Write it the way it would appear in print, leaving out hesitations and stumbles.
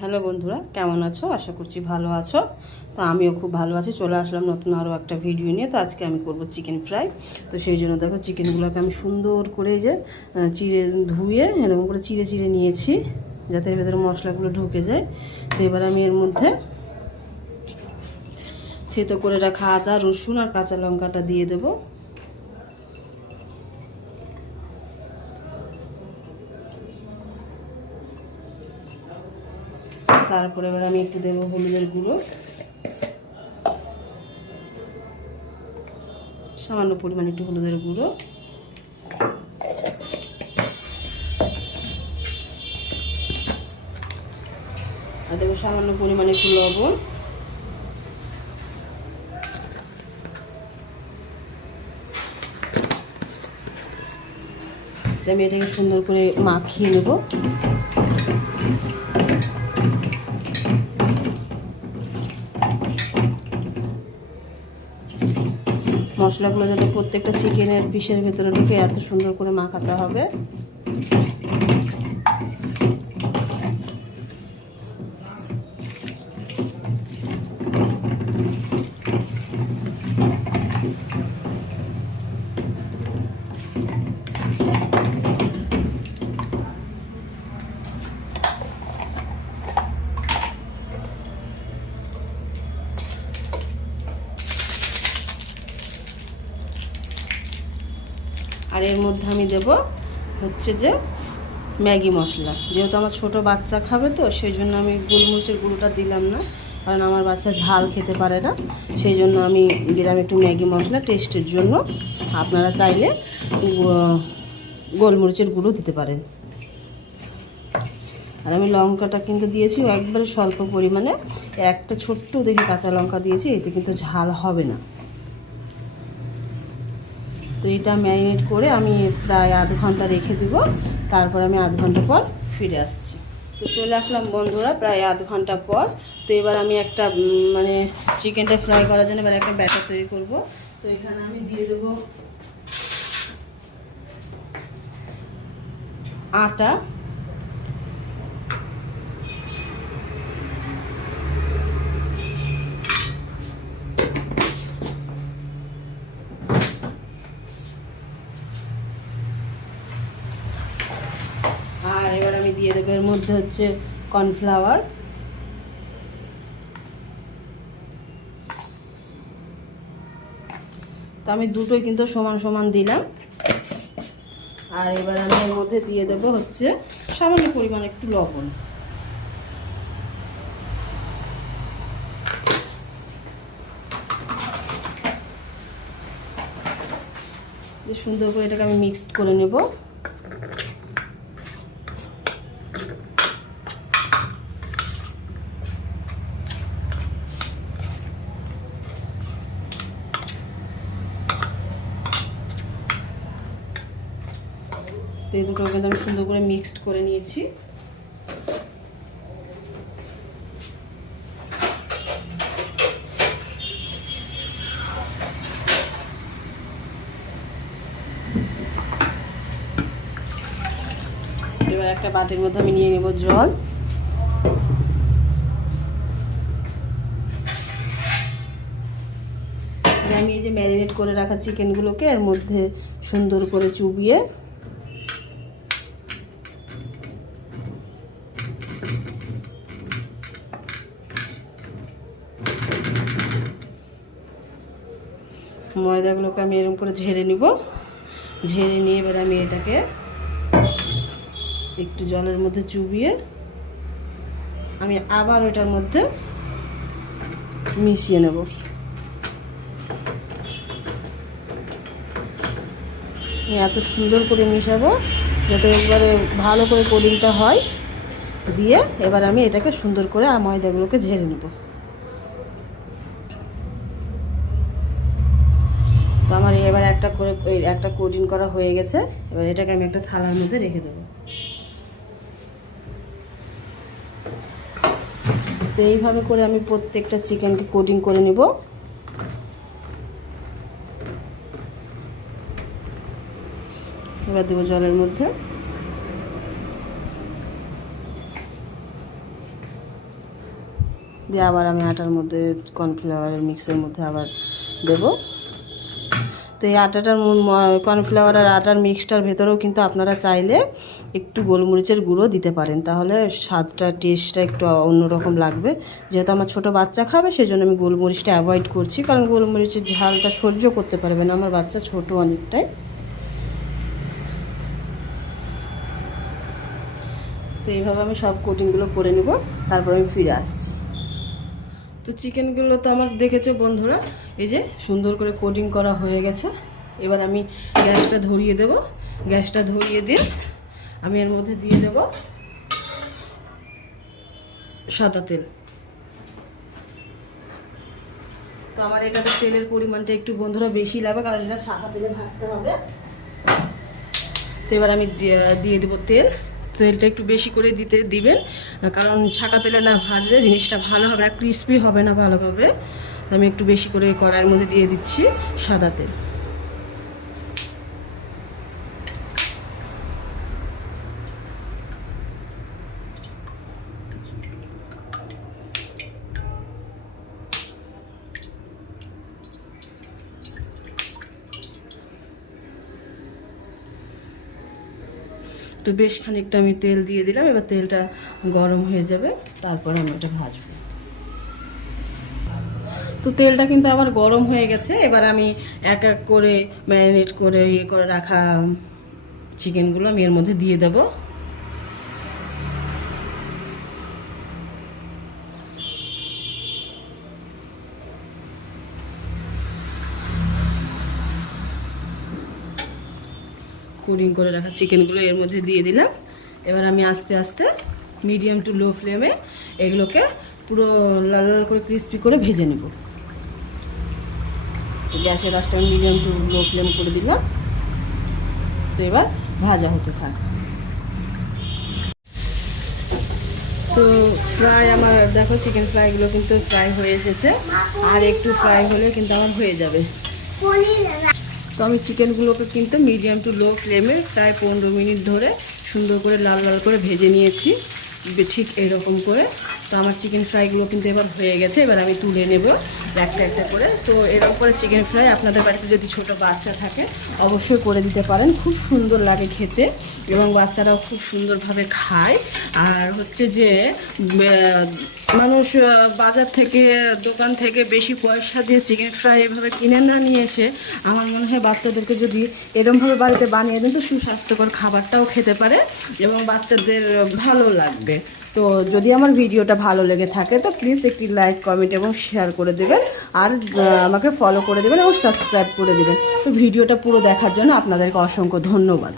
Hello বন্ধুরা, কেমন আছো? আশা করছি ভালো আছো। তো আমিও খুব ভালো আছি। চলে আসলাম নতুন আরও একটা ভিডিও নিয়ে। তো আজকে আমি করব চিকেন ফ্রাই। তো সেই জন্য দেখো চিকেনগুলোকে আমি সুন্দর করে যে চিড়ে ধুয়ে এরকম করে চিড়ে চিড়ে নিয়েছি, যাতে এর ভেতরে মশলাগুলো ঢুকে যায়। তো এবার আমি এর মধ্যে থেতো করে রাখা আদা, রসুন আর কাঁচা লঙ্কাটা দিয়ে দেবো। তারপরে এবার আমি একটু দেবো হলুদের গুঁড়ো, সামান্য পরিমাণ একটু হলুদের গুঁড়ো, আর দেবো সামান্য পরিমাণে একটু লবণ। আমি এটাকে সুন্দর করে মাখিয়ে নেব। মশলাগুলো যাতে প্রত্যেকটা চিকেনের পিসের ভেতরে ঢুকে এত সুন্দর করে মাখাতে হবে। আর এর মধ্যে আমি দেব হচ্ছে যে ম্যাগি মশলা। যেহেতু আমার ছোট বাচ্চা খাবে, তো সেই জন্য আমি গোলমরিচের গুঁড়োটা দিলাম না, কারণ আমার বাচ্চা ঝাল খেতে পারে না। সেই জন্য আমি দিলাম একটু ম্যাগি মশলা টেস্টের জন্য। আপনারা চাইলে গোলমরিচের গুঁড়ো দিতে পারেন। আর আমি লঙ্কাটা কিন্তু দিয়েছি একবারে স্বল্প পরিমাণে, একটা ছোট্ট দেখে কাঁচা লঙ্কা দিয়েছি, এতে কিন্তু ঝাল হবে না। তো এটা ম্যারিনেট করে আমি প্রায় আধ ঘন্টা রেখে দেবো। তারপর আমি আধ ঘন্টা পর ফিরে আসছি। তো চলে আসলাম বন্ধুরা প্রায় আধ ঘন্টা পর। তো এবার আমি একটা চিকেনটা ফ্রাই করার জন্য এবার একটা ব্যাটার তৈরি করব। তো এখানে আমি দিয়ে দেবো আটা, আর এবার আমি দিয়ে দেবো এর মধ্যে হচ্ছে কর্নফ্লাওয়ার। তো আমি দুটোই কিন্তু সমান সমান দিলাম। আর এবার আমি এর মধ্যে দিয়ে দেবো হচ্ছে সামান্য পরিমাণ একটু লবণ। সুন্দর করে এটাকে আমি মিক্সড করে নেব। তো এই দুটো কিন্তু আমি সুন্দর করে মিক্সড করে নিয়েছি। এবার একটা বাটির মধ্যে আমি নিয়ে নেব জল। আমি এই যে ম্যারিনেট করে রাখা চিকেনগুলোকে এর মধ্যে সুন্দর করে চুবিয়ে ময়দাগুলোকে আমি এরকম করে ঝেড়ে নিব। ঝেড়ে নিয়ে এবার আমি এটাকে একটু জলের মধ্যে চুবিয়ে আমি আবার ওটার মধ্যে মিশিয়ে নেব। এত সুন্দর করে মিশাবো যাতে একবারে ভালো করে কোটিংটা হয়। দিয়ে এবার আমি এটাকে সুন্দর করে ময়দাগুলোকে ঝেড়ে নেব। তো আমার এবার একটা কোটিং করা হয়ে গেছে। এবার এটাকে আমি একটা থালার মধ্যে রেখে দেবো। তো এইভাবে করে আমি প্রত্যেকটা চিকেনকে কোটিং করে নেব। এবার দেবো জলের মধ্যে। দিয়ে আবার আমি আটার মধ্যে কর্নফ্লাওয়ারের মিক্সের মধ্যে আবার দেবো। তো এই আটাটার কর্নফ্লাওয়ার আর আটার মিক্সটার ভেতরেও কিন্তু আপনারা চাইলে একটু গোলমরিচের গুঁড়ো দিতে পারেন, তাহলে স্বাদটা টেস্টটা একটু অন্যরকম লাগবে। যেহেতু আমার ছোটো বাচ্চা খাবে সেই জন্য আমি গোলমরিচটা অ্যাভয়েড করছি, কারণ গোলমরিচের ঝালটা সহ্য করতে পারবে না আমার বাচ্চা, ছোট অনেকটাই। তো এইভাবে আমি সব কোটিংগুলো করে নেব, তারপর আমি ফিরে আসছি। তো চিকেনগুলো তো আমার দেখেছো বন্ধুরা, এই যে সুন্দর করে কোটিং করা হয়ে গেছে। এবার আমি গ্যাসটা ধরিয়ে দেব। গ্যাসটা ধরিয়ে দিয়ে আমি এর মধ্যে দিয়ে দেব সাদা তেল। তো আমার এটাতে তেলের পরিমাণটা একটু বন্ধুরা বেশি লাগবে, কারণ এটা সাদা তেলে ভাজতে হবে। তো এবার আমি দিয়ে দেবো তেল। তেলটা একটু বেশি করে দিবেন, কারণ ছাকা তেলে না ভাজলে জিনিসটা ভালো হবে না, ক্রিস্পি হবে না ভালোভাবে। আমি একটু বেশি করে কড়াইয়ের মধ্যে দিয়ে দিচ্ছি সাদা তেল। তো বেশ খানিকটা আমি তেল দিয়ে দিলাম। এবার তেলটা গরম হয়ে যাবে, তারপরে আমি ওটা ভাজবো। তো তেলটা কিন্তু আবার গরম হয়ে গেছে। এবার আমি এক এক করে ম্যারিনেট করে ইয়ে করে রাখা চিকেনগুলো আমি এর মধ্যে দিয়ে দেব। কুলিং করে রাখা চিকেনগুলো এর মধ্যে দিয়ে দিলাম। এবার আমি আস্তে আস্তে মিডিয়াম টু লো ফ্লেমে এগুলোকে পুরো লাল লাল করে ক্রিস্পি করে ভেজে নেব। গ্যাসের আঁচটা আমি মিডিয়াম টু লো ফ্লেম করে দিলাম। তো এবার ভাজা হতে থাক। তো প্রায় আমার দেখো চিকেন ফ্রাইগুলো কিন্তু ফ্রাই হয়ে এসেছে, আর একটু ফ্রাই হলে কিন্তু আমার হয়ে যাবে। তো আমি চিকেনগুলোকে কিন্তু মিডিয়াম টু লো ফ্লেমে প্রায় 15 মিনিট ধরে সুন্দর করে লাল লাল করে ভেজে নিয়েছি, ঠিক এরকম করে। তো আমার চিকেন ফ্রাইগুলো কিন্তু এবার হয়ে গেছে। এবার আমি তুলে নেব একটা একটা করে। তো এরকম করে চিকেন ফ্রাই আপনাদের বাড়িতে যদি ছোট বাচ্চা থাকে অবশ্যই করে দিতে পারেন, খুব সুন্দর লাগে খেতে এবং বাচ্চারাও খুব সুন্দরভাবে খায়। আর হচ্ছে যে মানুষ বাজার থেকে দোকান থেকে বেশি পয়সা দিয়ে চিকেন ফ্রাই এভাবে কিনে না নিয়ে এসে আমার মনে হয় বাচ্চাদেরকে যদি এরকমভাবে বাড়িতে বানিয়ে দেন তো সুস্বাস্থ্যকর খাবারটাও খেতে পারে এবং বাচ্চাদের ভালো লাগবে। তো যদি আমার ভিডিওটা ভালো লেগে থাকে তো প্লিজ একটি লাইক, কমেন্ট এবং শেয়ার করে দেবেন, আর আমাকে ফলো করে দেবেন এবং সাবস্ক্রাইব করে দেবেন। তো ভিডিওটা পুরো দেখার জন্য আপনাদেরকে অসংখ্য ধন্যবাদ।